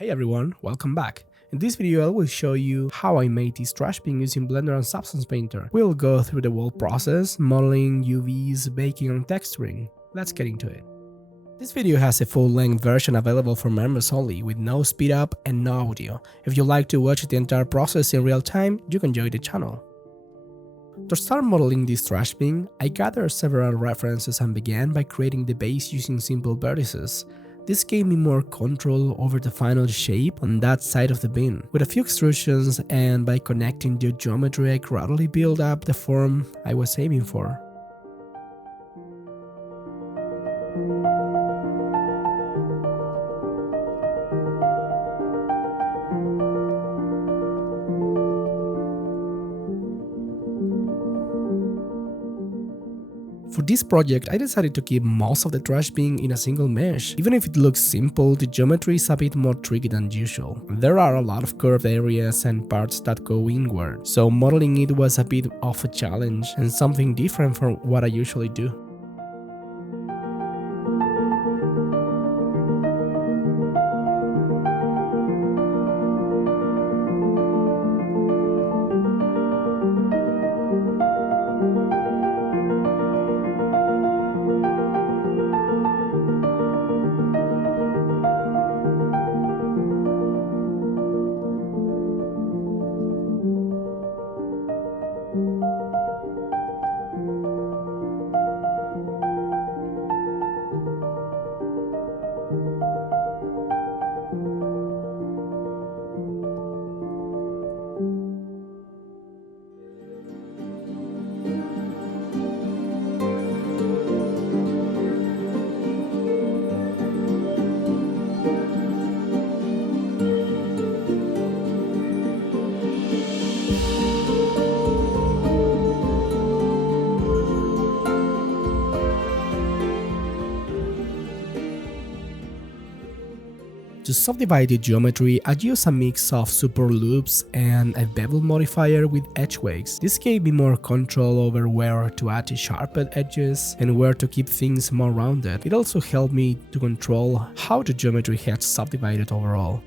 Hey everyone, welcome back. In this video I will show you how I made this trash bin using Blender and Substance Painter. We'll go through the whole process, modeling, UVs, baking and texturing. Let's get into it. This video has a full-length version available for members only, with no speed up and no audio. If you like to watch the entire process in real time, you can join the channel. To start modeling this trash bin, I gathered several references and began by creating the base using simple vertices. This gave me more control over the final shape on that side of the bin. With a few extrusions and by connecting the geometry, I gradually built up the form I was aiming for. For this project, I decided to keep most of the trash bin in a single mesh. Even if it looks simple, the geometry is a bit more tricky than usual. There are a lot of curved areas and parts that go inward, so modeling it was a bit of a challenge and something different from what I usually do. To subdivide the geometry, I used a mix of super loops and a bevel modifier with edge wakes. This gave me more control over where to add the sharpened edges and where to keep things more rounded. It also helped me to control how the geometry had subdivided overall.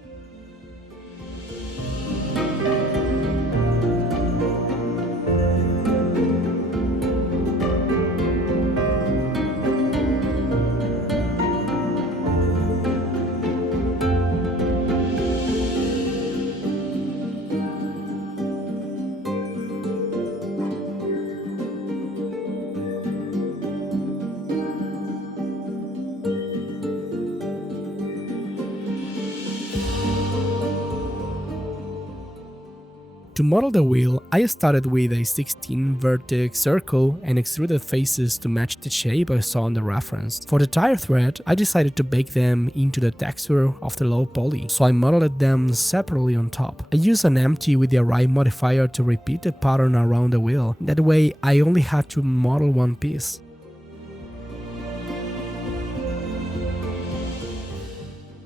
To model the wheel, I started with a 16 vertex circle and extruded faces to match the shape I saw on the reference. For the tire thread, I decided to bake them into the texture of the low poly, so I modeled them separately on top. I used an empty with the array modifier to repeat the pattern around the wheel. That way, I only had to model one piece.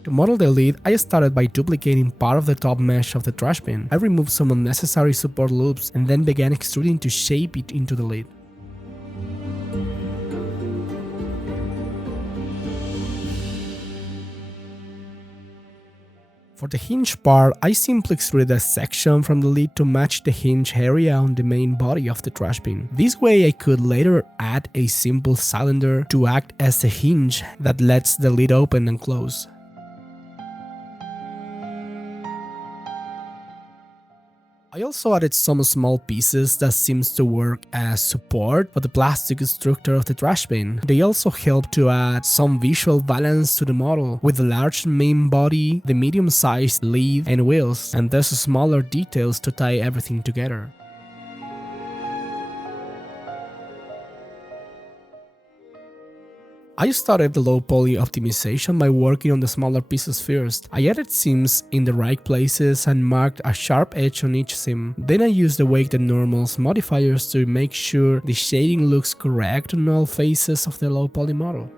To model the lid, I started by duplicating part of the top mesh of the trash bin. I removed some unnecessary support loops and then began extruding to shape it into the lid. For the hinge part, I simply extruded a section from the lid to match the hinge area on the main body of the trash bin. This way I could later add a simple cylinder to act as a hinge that lets the lid open and close. I also added some small pieces that seems to work as support for the plastic structure of the trash bin. They also help to add some visual balance to the model, with the large main body, the medium-sized lid and wheels, and there's smaller details to tie everything together. I started the low poly optimization by working on the smaller pieces first. I added seams in the right places and marked a sharp edge on each seam. Then I used the wake the normals modifiers to make sure the shading looks correct on all faces of the low poly model.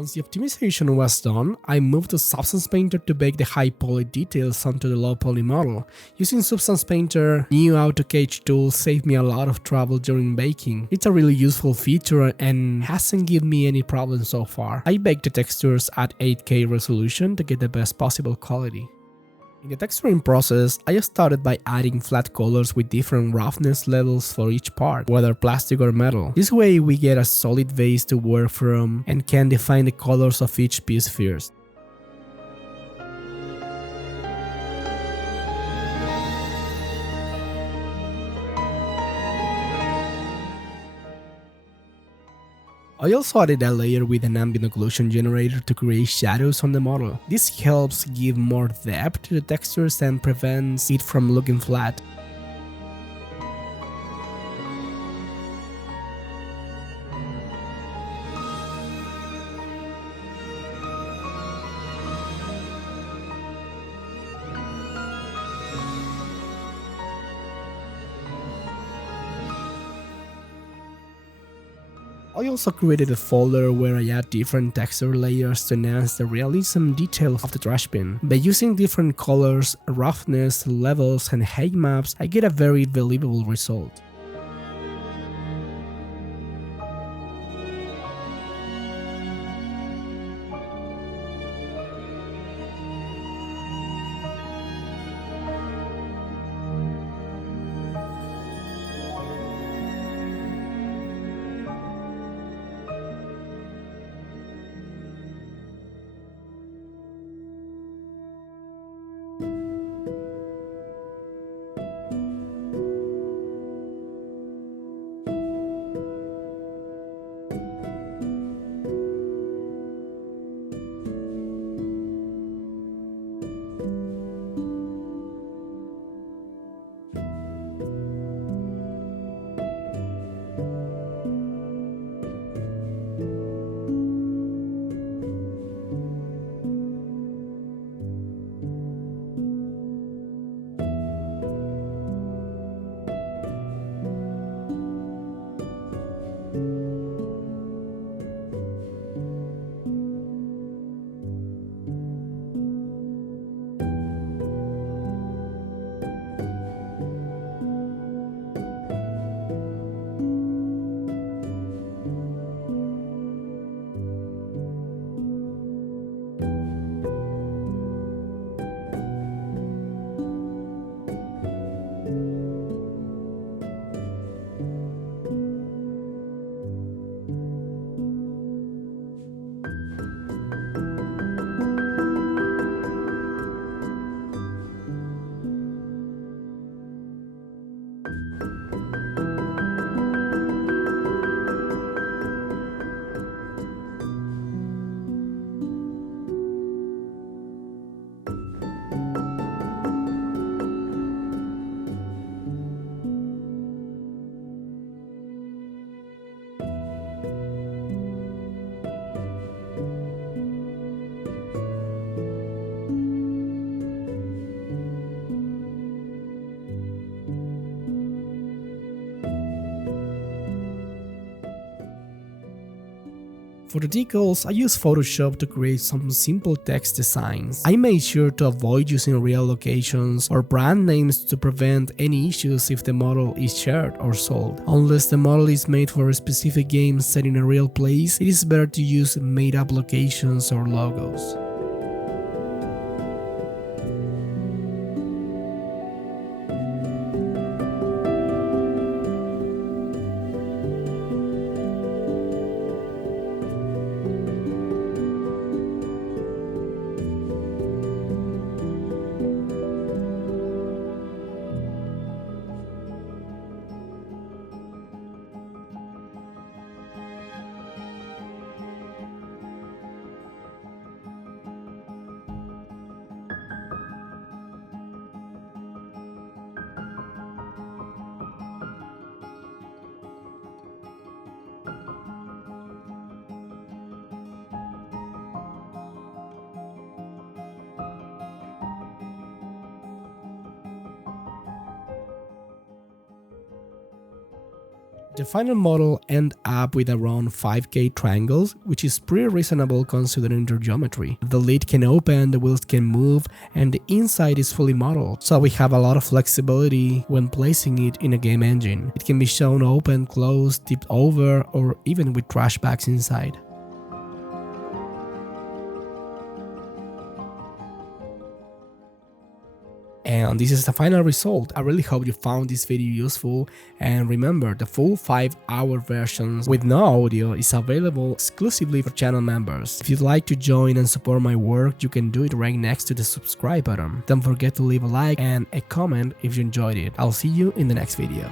Once the optimization was done, I moved to Substance Painter to bake the high poly details onto the low poly model. Using Substance Painter, new AutoCage tool saved me a lot of trouble during baking. It's a really useful feature and hasn't given me any problems so far. I baked the textures at 8K resolution to get the best possible quality. In the texturing process, I started by adding flat colors with different roughness levels for each part, whether plastic or metal. This way we get a solid base to work from and can define the colors of each piece first. I also added a layer with an ambient occlusion generator to create shadows on the model. This helps give more depth to the textures and prevents it from looking flat. I also created a folder where I add different texture layers to enhance the realism detail of the trash bin. By using different colors, roughness, levels, and height maps, I get a very believable result. For the decals, I use Photoshop to create some simple text designs. I made sure to avoid using real locations or brand names to prevent any issues if the model is shared or sold. Unless the model is made for a specific game set in a real place, it is better to use made-up locations or logos. The final model ended up with around 5K triangles, which is pretty reasonable considering their geometry. The lid can open, the wheels can move, and the inside is fully modeled, so we have a lot of flexibility when placing it in a game engine. It can be shown open, closed, tipped over, or even with trash bags inside. And this is the final result. I really hope you found this video useful, and remember, the full 5-hour version with no audio is available exclusively for channel members. If you'd like to join and support my work, you can do it right next to the subscribe button. Don't forget to leave a like and a comment if you enjoyed it. I'll see you in the next video.